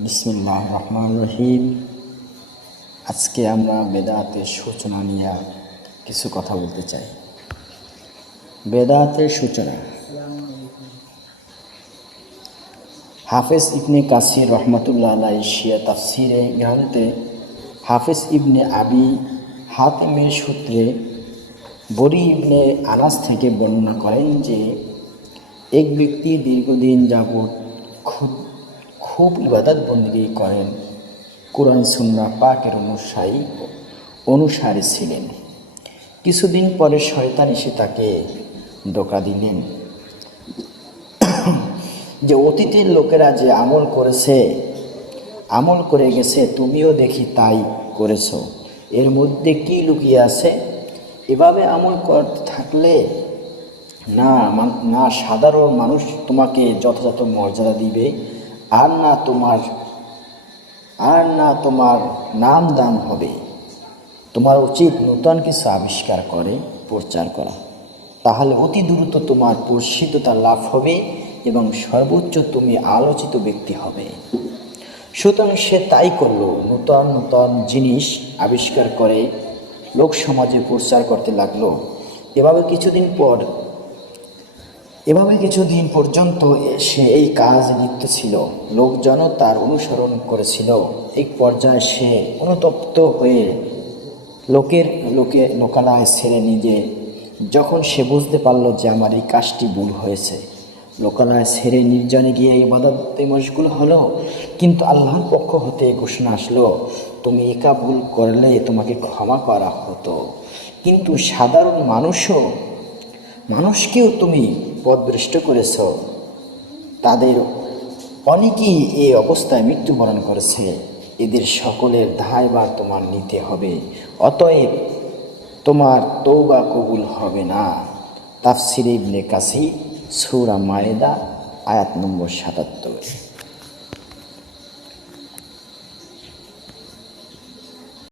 বিসমিল্লাহির রহমানির রহিম। আজকে আমরা বেদাতের সূচনা নিয়ে কিছু কথা বলতে চাই। বেদাতের সূচনা হাফেজ ইবনে কাসির রহমতুল্লাহ আলাইহি শিয়া তাফসিরে গ্রন্থে হাফেজ ইবনে আবি হাতিমের সূত্রে বরি ইবনে আনাস থেকে বর্ণনা করেন যে এক ব্যক্তি দীর্ঘদিন যাবৎ খুব ইবাদত বন্দেগী করেন, কুরআন সুন্নাহ পাকের অনুসারী ছিলেন। কিছুদিন পরে শয়তান এসে তাকে ধোঁকা দিলেন যে অতীতের লোকেরা যে আমল করে গেছে, তুমিও দেখি তাই করেছ, এর মধ্যে কি লুকিয়ে আছে? এভাবে আমল করতে থাকলে না সাধারণ মানুষ তোমাকে যথাযথ মর্যাদা দিবে, আর না তোমার নাম দাম হবে। তোমার উচিত নূতন কিছু আবিষ্কার করে প্রচার করা, তাহলে অতি দ্রুত তোমার প্রসিদ্ধতা লাভ হবে এবং সর্বোচ্চ তুমি আলোচিত ব্যক্তি হবে। সুতরাং সে তাই করল, নূতন নূতন জিনিস আবিষ্কার করে লোক সমাজে প্রচার করতে লাগলো। এভাবে কিছুদিন পর্যন্ত সে এই কাজে লিপ্ত ছিল। লোকজনও তার অনুসরণ করেছিল। এক পর্যায়ে সে অনুতপ্ত হয়ে লোকালয় ছেড়ে যখন সে বুঝতে পারল যে আমার এই কাজটি ভুল হয়েছে, লোকালয় ছেড়ে নির্জনে গিয়ে ইবাদতে মশগুল হলো। কিন্তু আল্লাহর পক্ষ হতে ঘোষণা আসলো, তুমি একা ভুল করলে তোমাকে ক্ষমা করা হতো, কিন্তু সাধারণ মানুষকেও তুমি পথভ্রষ্ট করেছ। তাদের অনেকেই এই অবস্থায় মৃত্যুবরণ করেছে। এদের সকলের দায়ভার তোমার নিতে হবে, অতএব তোমার তওবা কবুল হবে না। তাফসিরে ইবনে কাসির সূরা মায়েদা আয়াত নম্বর ৭৭।